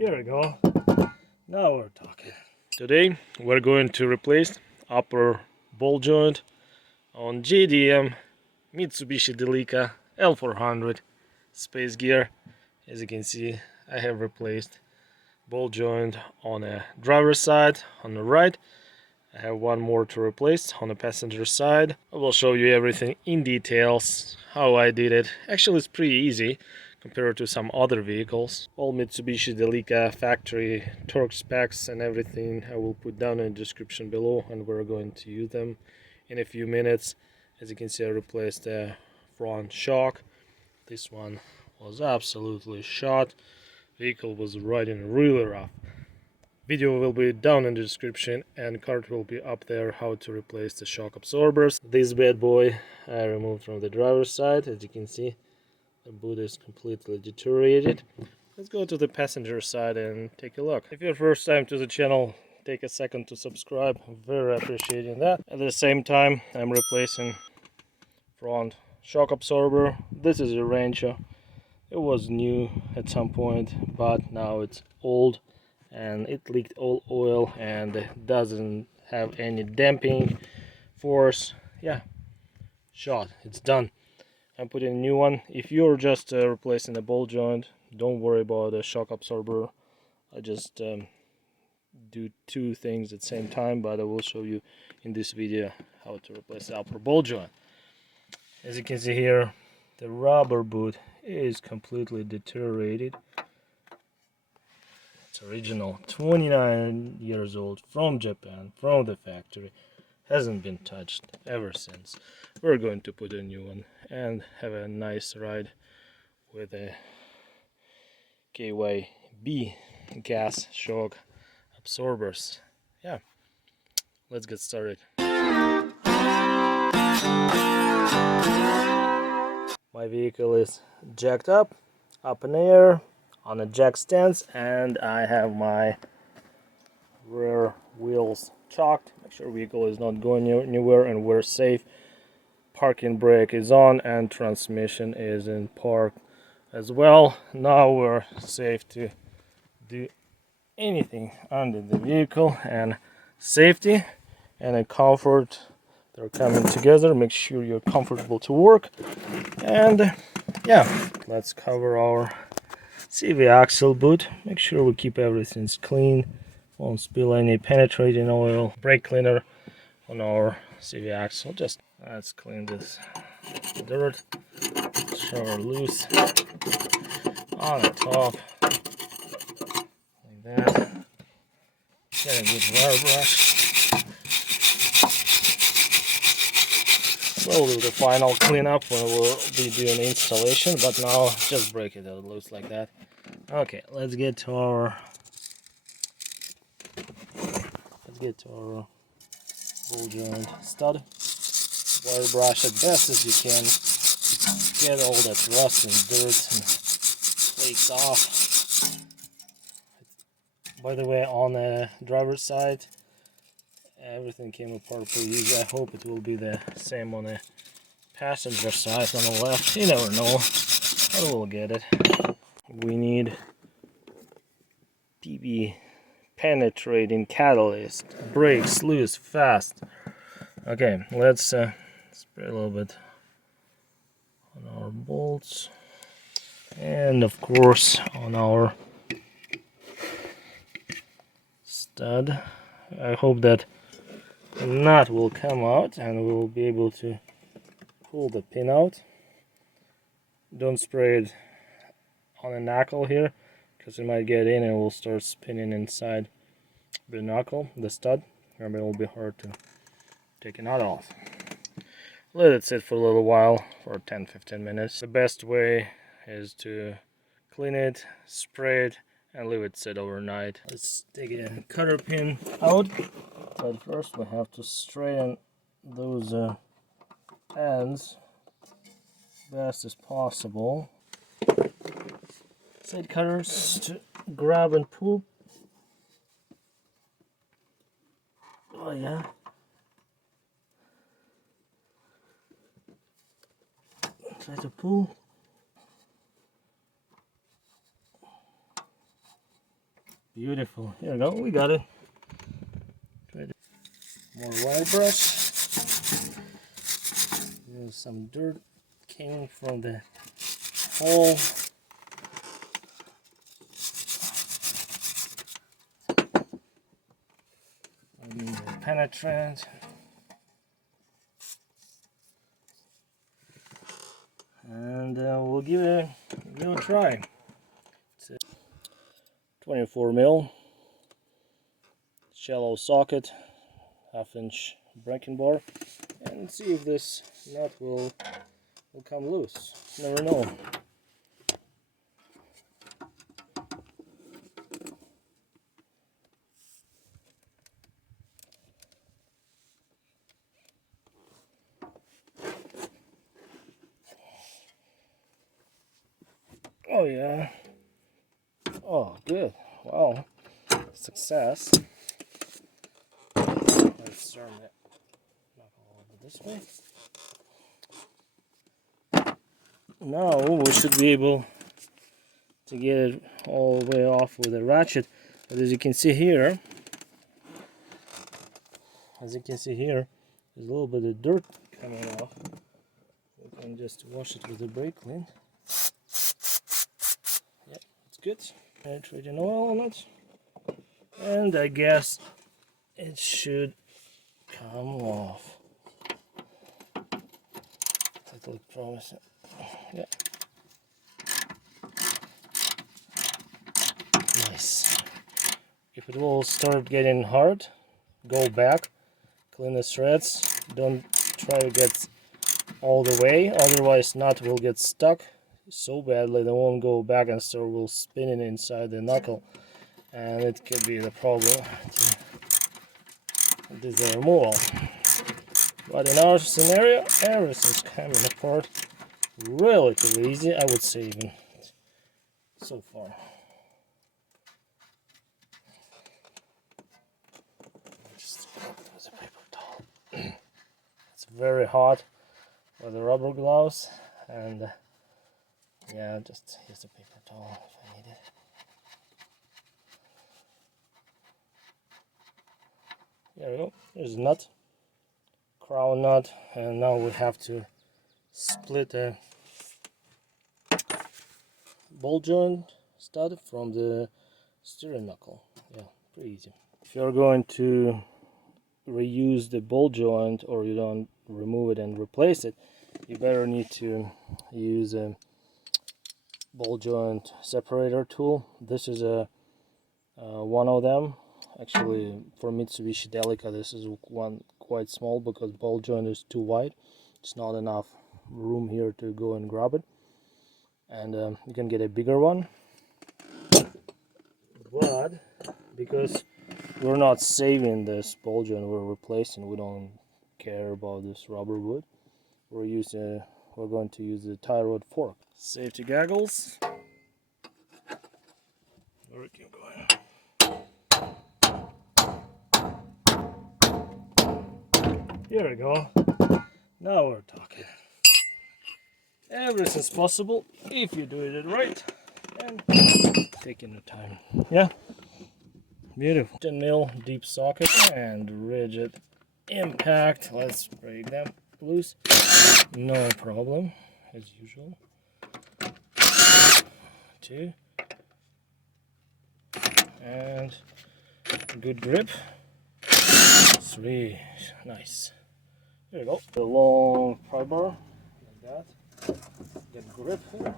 Here we go. Now we're talking. Today we're going to replace upper ball joint on JDM Mitsubishi Delica L400 space gear. As you can see, I have replaced ball joint on the driver's side on the right. I have one more to replace on the passenger side. I will show you everything in details, how I did it. Actually, it's pretty easy compared to some other vehicles. All Mitsubishi Delica factory torque specs and everything I will put down in the description below, and we're going to use them in a few minutes. As you can see, I replaced the front shock. This one was absolutely shot. Vehicle was riding really rough. Video will be down in the description and card will be up there how to replace the shock absorbers. This bad boy I removed from the driver's side. As you can see, the boot is completely deteriorated. Let's go to the passenger side and take a look. If you're first time to the channel, take a second to subscribe. I'm very appreciating that. At the same time, I'm replacing front shock absorber. This is a Rancho. It was new at some point, but now it's old and it leaked all oil and doesn't have any damping force. Yeah, shot, it's done. I'm putting a new one. If you're just replacing the ball joint, don't worry about the shock absorber. I just do two things at the same time, but I will show you in this video how to replace the upper ball joint. As you can see here, the rubber boot is completely deteriorated. It's original, 29 years old, from Japan, from the factory. Hasn't been touched ever since. We're going to put a new one and have a nice ride with a KYB gas shock absorbers. Yeah, let's get started. My vehicle is jacked up in the air on a jack stance, and I have my rear wheels chocked. Make sure vehicle is not going anywhere and we're safe. Parking brake is on and transmission is in park as well. Now we're safe to do anything under the vehicle, and safety and comfort, they're coming together. Make sure you're comfortable to work. And yeah, let's cover our CV axle boot. Make sure we keep everything clean, won't spill any penetrating oil. Brake cleaner on our CV axle. Just let's clean this dirt, shower loose on the top like that. Get a good wire brush. We'll do the final cleanup when we'll be doing the installation, but now just break it out loose like that. Okay, let's get to our ball joint stud. Wire brush as best as you can. Get all that rust and dirt and flakes off. By the way, on the driver's side, everything came apart pretty easy. I hope it will be the same on the passenger side on the left. You never know, but we'll get it. We need PB penetrating catalyst. Brakes loose fast. Okay, let's spray a little bit on our bolts and of course on our stud. I hope that the nut will come out and we'll be able to pull the pin out. Don't spray it on the knuckle here, because it might get in and will start spinning inside the knuckle, the stud, and it will be hard to take a nut off. Let it sit for a little while, for 10-15 minutes. The best way is to clean it, spray it, and leave it sit overnight. Let's take a cutter pin out, but first we have to straighten those ends best as possible. Side cutters to grab and pull. Oh yeah. Try to pull. Beautiful. Here we go. We got it. More wire brush. There's some dirt came from the hole. Maybe the penetrant. And we'll give it a try. It's a 24 mil shallow socket, 1/2-inch breaking bar, and see if this nut will come loose. Never know. Oh yeah. Oh, good. Wow. Success. Let's turn it over this way. Now we should be able to get it all the way off with a ratchet. But as you can see here, there's a little bit of dirt coming off. We can just wash it with a brake clean. Yep, it's good. Penetrating oil on it. And I guess it should come off. That looks promising. Yeah. Nice. If it will start getting hard, go back, clean the threads. Don't try to get all the way, otherwise nut will get stuck so badly they won't go back and so will spinning inside the knuckle, and it could be the problem to the removal. But in our scenario, everything's coming apart relatively easy, I would say, even so far. Just grab it with a paper towel. It's very hot with the rubber gloves, and yeah, just use a paper towel if I need it. There we go. There's a nut, crown nut, and now we have to split a ball joint stud from the steering knuckle. Yeah, pretty easy. If you're going to reuse the ball joint, or you don't remove it and replace it, you better need to use a ball joint separator tool. This is a one of them. Actually, for Mitsubishi Delica, this is one quite small because ball joint is too wide. It's not enough room here to go and grab it, and you can get a bigger one. But because we're not saving this ball joint, we're replacing. We don't care about this rubber wood. We're going to use the tie rod fork. Safety goggles. Where it can go. Here we go. Now we're talking. Everything's possible if you do it right and taking your time. Yeah, beautiful. 10 mil deep socket and rigid impact. Let's break them loose. No problem, as usual. 2 and good grip. 3, nice. There you go. The long pry bar like that. Get grip here.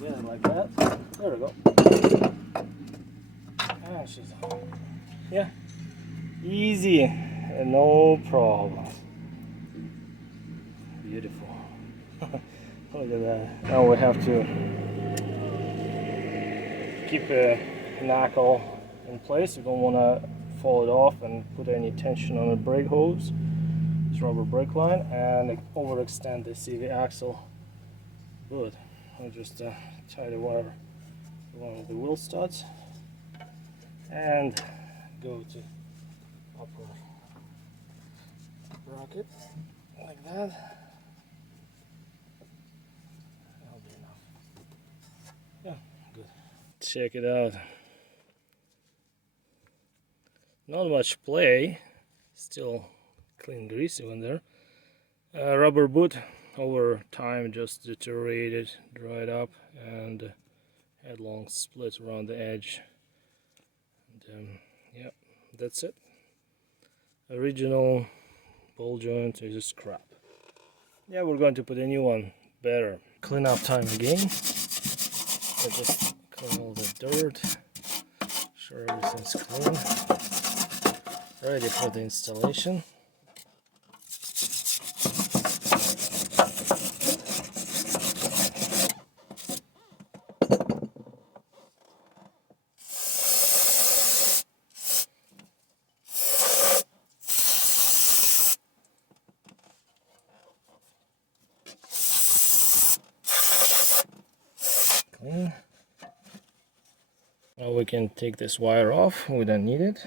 Yeah, like that. There we go. Ah, she's on. Yeah, easy and no problem. Beautiful. Look at that. Now we have to keep a knuckle in place. You don't want to fall it off and put any tension on the brake hose. This rubber brake line, and overextend the CV axle. Good. I'll just tie the wire to one of the wheel studs and go to upper bracket like that. Check it out. Not much play, still clean greasy one there. Rubber boot over time just deteriorated, dried up, and had long split around the edge. And, yeah, that's it. Original ball joint is scrap. Yeah, we're going to put a new one, better. Clean up time again. So just clean all the dirt, sure everything's clean. Ready for the installation. Clean. Now we can take this wire off, we don't need it.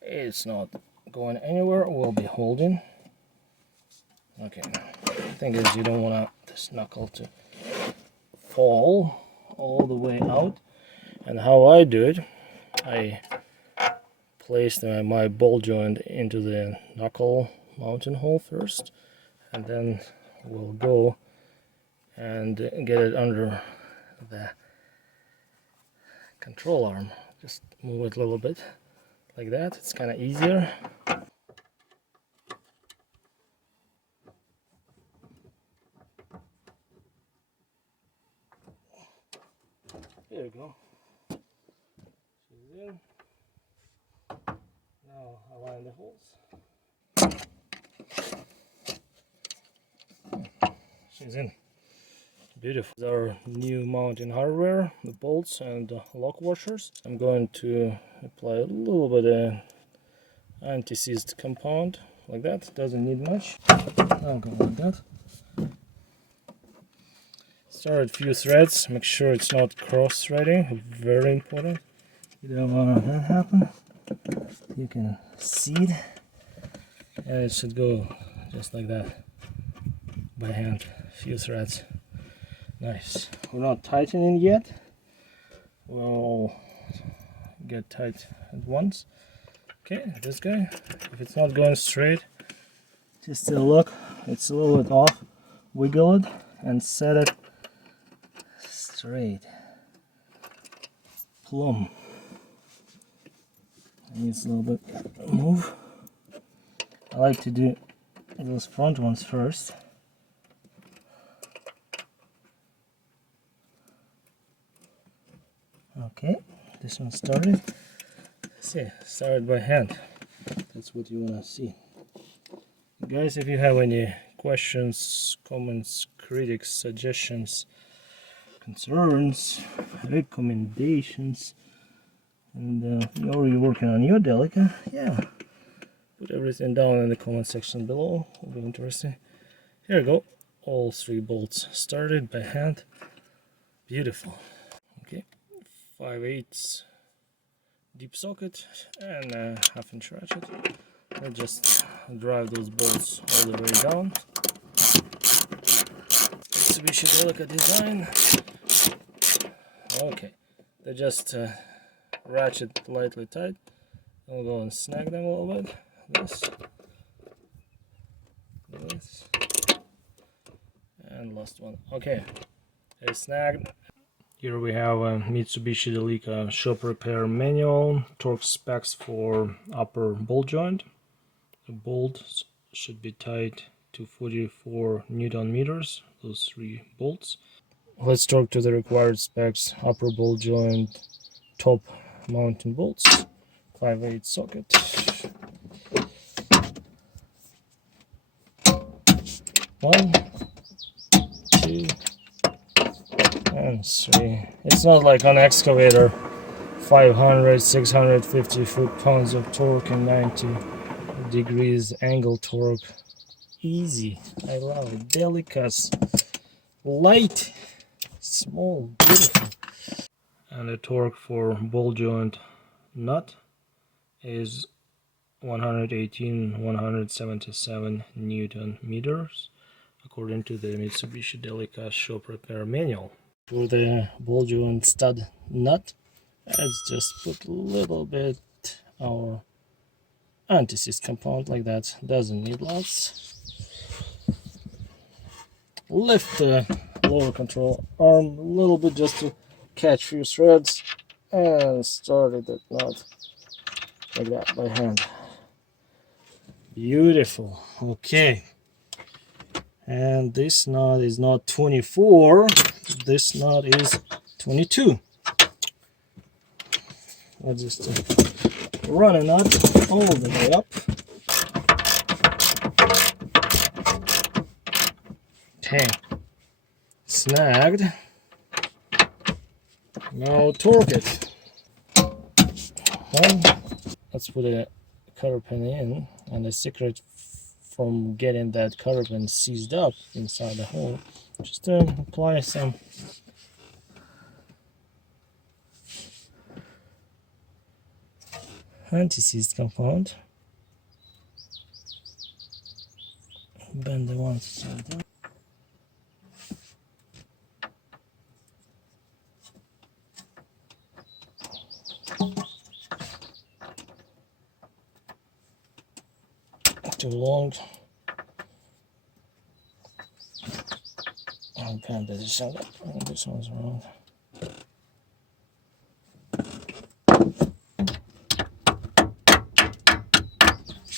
It's not going anywhere, we'll be holding. Okay, the thing is you don't want this knuckle to fall all the way out. And how I do it, I place my ball joint into the knuckle mounting hole first, and then we'll go and get it under the control arm. Just move it a little bit like that, it's kind of easier. There you go. She's in. Now align the holes. She's in. Beautiful. These are new mounting hardware, the bolts and the lock washers. I'm going to apply a little bit of anti-seized compound like that. Doesn't need much. I'll go like that. Start a few threads. Make sure it's not cross-threading. Very important. You don't want that to happen. You can seed, and it should go just like that by hand. Few threads. Nice. We're not tightening yet. We'll get tight at once. Okay, this guy, if it's not going straight, just take a look. It's a little bit off. Wiggle it and set it straight. Plumb. It needs a little bit of move. I like to do those front ones first. Okay, this one started. See, started by hand. That's what you want to see. Guys, if you have any questions, comments, critics, suggestions, concerns, recommendations, and you're already working on your Delica, yeah, put everything down in the comment section below. It'll be interesting. Here we go. All 3 bolts started by hand. Beautiful. Okay. 5/8 deep socket and a 1/2" ratchet. I just drive those bolts all the way down. Mitsubishi Delica design. Okay, they just ratchet lightly tight. I'll go and snag them a little bit. This, and last one. Okay, they snagged. Here we have a Mitsubishi Delica shop repair manual, torque specs for upper ball joint. The bolts should be tight to 44 Newton meters, those 3 bolts. Let's talk to the required specs. Upper ball joint, top mounting bolts, 5/8 socket. 1, 2, and 3. It's not like an excavator, 500, 650 foot-pounds of torque and 90 degrees angle torque. Easy. I love it. Delica's light, small, beautiful. And the torque for ball joint nut is 118-177 Newton meters according to the Mitsubishi Delica shop repair manual. For the ball joint stud nut, let's just put a little bit our anti-seize compound like that. Doesn't need lots. Lift the lower control arm a little bit just to catch few threads and started that knot like that by hand. Beautiful. Okay. And this knot is not 24, this knot is 22. Let's just run a knot all the way up. Okay, snagged. Now torque it. Let's put a cotter pin in, and the secret from getting that cotter pin seized up inside the hole, just apply some anti-seize compound. Bend the one side down. Too long. I'll bend this side up. And this one's wrong.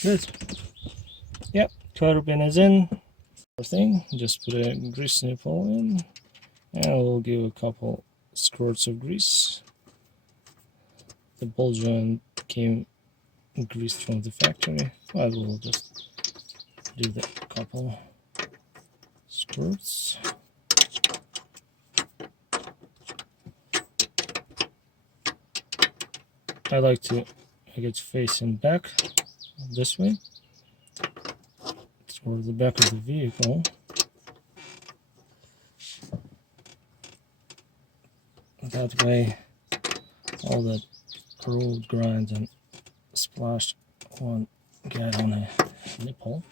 Good. Yep, cotter pin is in. Thing, just put a grease nipple in, and we'll give a couple squirts of grease. The ball joint came greased from the factory. I will just do the couple squirts. I like to make it facing back this way toward the back of the vehicle. That way all that road grind and splash won't get on a nipple.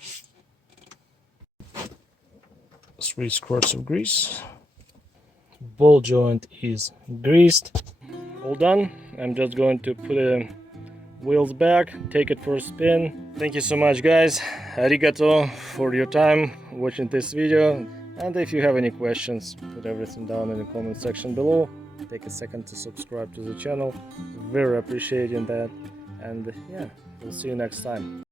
3 squirts of grease. Ball joint is greased. All done. I'm just going to put the wheels back, take it for a spin. Thank you so much, guys. Arigato for your time watching this video. And if you have any questions, put everything down in the comment section below. Take a second to subscribe to the channel. Very appreciating that. And yeah, we'll see you next time.